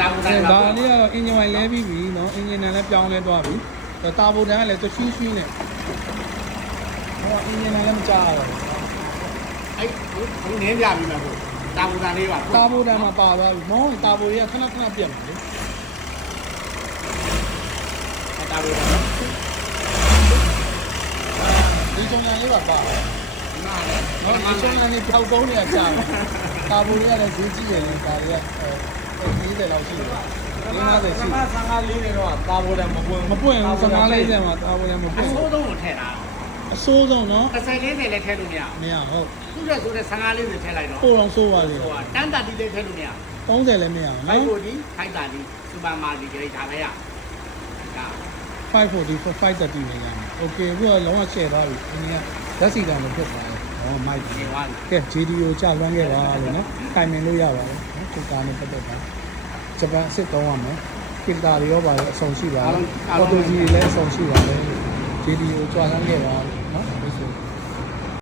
တာဘူးတိုင်း ဒါလေးကတော့အင်ဂျင်ဝိုင်လဲပြီးပြီနော်အင်ဂျင်နဲ့လည်းပြောင်းလဲသွားပြီတာဘိုတန်းကလည်းတချွင်းချွင်းနဲ့ဟောအင်ဂျင်နဲ့လည်းမကြားရတော့ အဲ့ဘုံနင်းပြပြီမဲ့ကိုတာဘူးတိုင်းလေးပါ တာဘိုတန်းမှာပါသွားပြီမောင်းတာဘိုတွေကခဏခဏပြတ်မှာလေ တာဘူးတိုင်း ဒီချုံရံလေးပါပါ နားတယ် နော်ဒီချုံရံလေးပေါက်ကုန်းတွေကကြားတယ်တာဘိုတွေကလည်းဈေးကြီးတယ်လေဒါတွေက40လောက်ရှိတယ်50ရှိတယ် 55လေးနေတော့တာဘူးတိုင်းမပွင့် မပွင့်ဘူး15လေးကျန်မှာတာဘိုတွေကမပွ အ င့် ဆိုးဆုံးကိုထည့်တာ အစိုးဆုံးနော် 30လေးလည်းထည့်လို့မရ မရဟုတ် သူ့ရဲ့ဆိုတဲ့55လေးထည့်လိုက်တော့ ပို့အောင်စိုးပါလေ ဟိုတန်းတာတီလေးထည့်လို့မရ 30လည်းမရဘူး ဘိုက် နော် ကိုဒီခိုက်တာဒီစူပါမာဒီကြီးဒါပဲရဒါ 540 530နဲ့ရမယ်။ Okay အခုကလုံးဝရှယ်သွားပြီ။အင်းကဓာတ်စီတံမဖြစ်သွားဘူး။ဟောမိုက် ဒီဝါ ကဲ GDO ကြလွမ်းခဲ့ပါလို့နော်။တိုင်ပင်လို့ရပါတယ်နော်။ဒီကားနဲ့ပတ်သက်တာ။ဂျပန်အစ်စ်သုံးရမယ်။ကင်တာတွေရောပါလေအဆုံရှိပါလား။အော်တိုဂျီတွေလည်းအဆုံရှိပါလေ။ GDO ကြွားလွမ်းခဲ့ပါလို့နော်။ဒီဆို